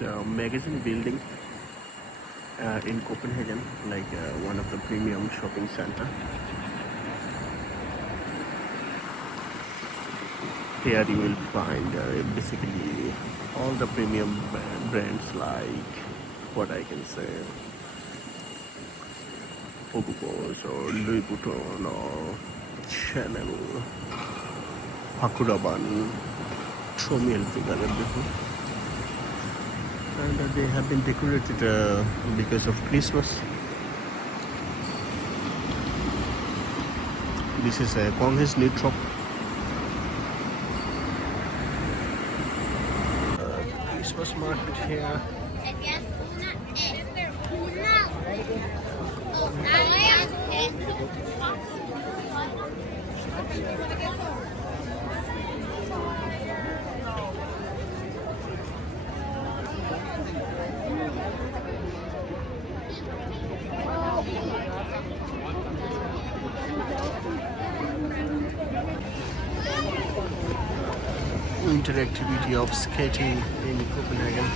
is a magazine building in Copenhagen, like one of the premium shopping center. Here you will find basically all the premium brands, like what I can say, Hugo Boss or Louis Vuitton or Chanel, Hakuraban, Tommy Hilfiger, everything. And they have been decorated because of Christmas. This is a Kongens Nytorv. Christmas market here. Interactivity of skating in Copenhagen.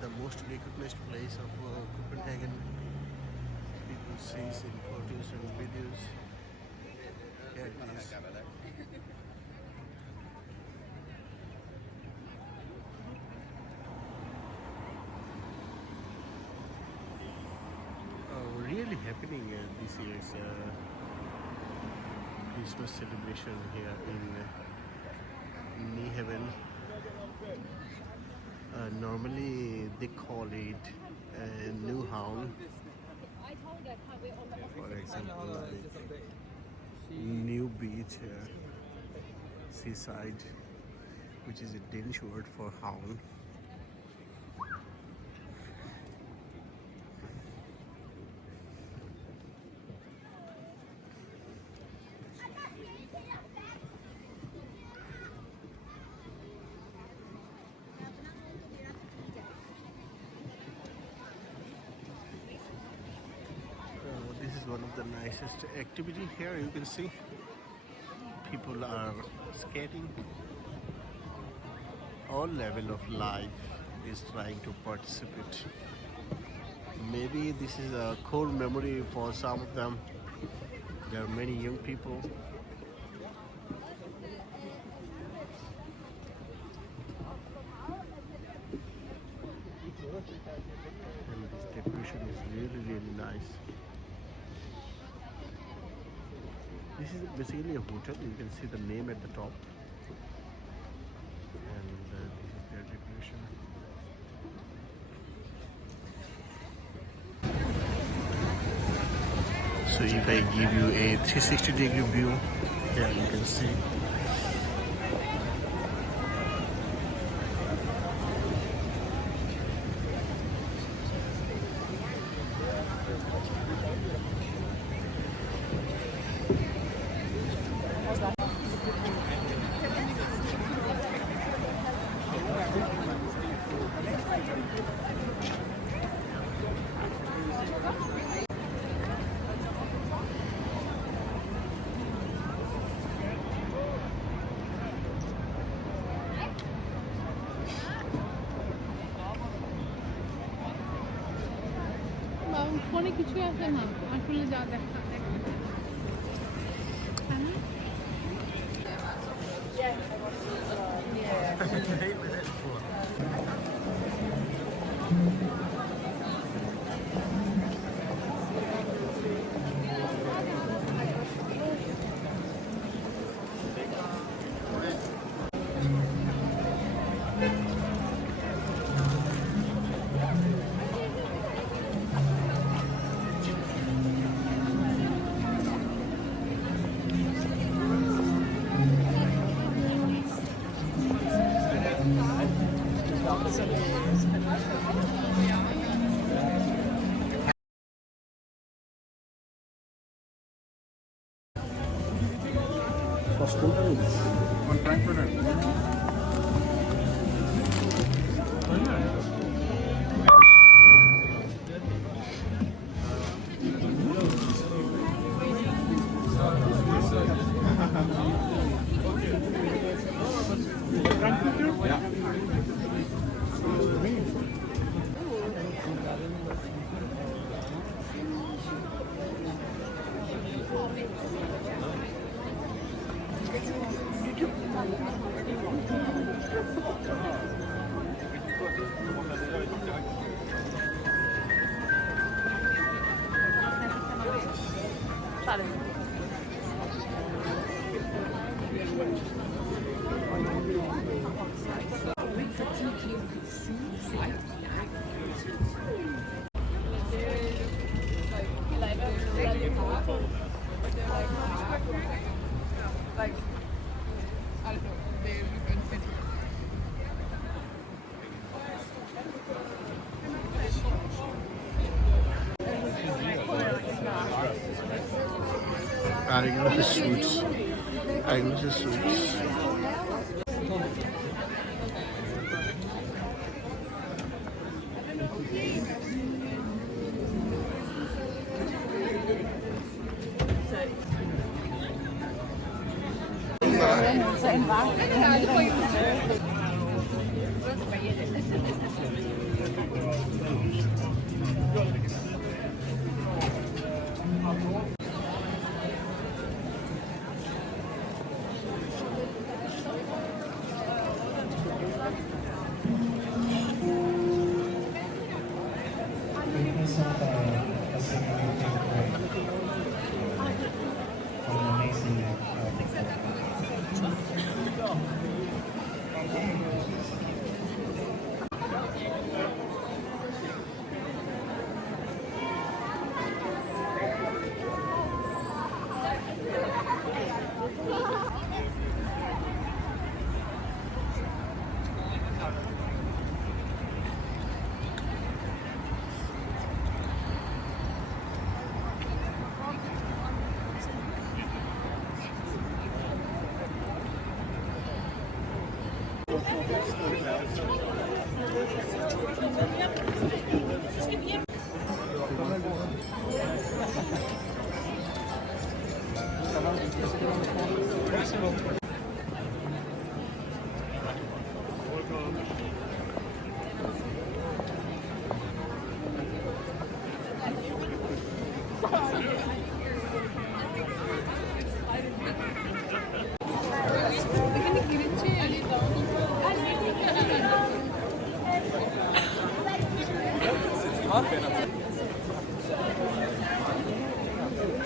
The most recognized place of Copenhagen. People see in photos and videos. Here it is. Really happening this year's Christmas celebration here in Nyhavn. Normally they call it Nyhavn. For example, like New Beach, seaside, which is a Danish word for havn. This is one of the nicest activity here. You can see people are skating. All level of life is trying to participate. Maybe this is a core memory for some of them. There are many young people. And this decoration is really nice. This is basically a hotel. You can see the name at the top. And this is their decoration. So if I give you a 360-degree view, here you can see. ফোনে কিছু আছে না আসলে যা দেখা Adding the sweets. Adding the sweets.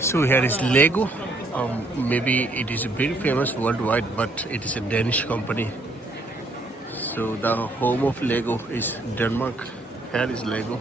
So here is Lego. Maybe it is very famous worldwide, but it is a Danish company. So the home of Lego is Denmark. Here is Lego.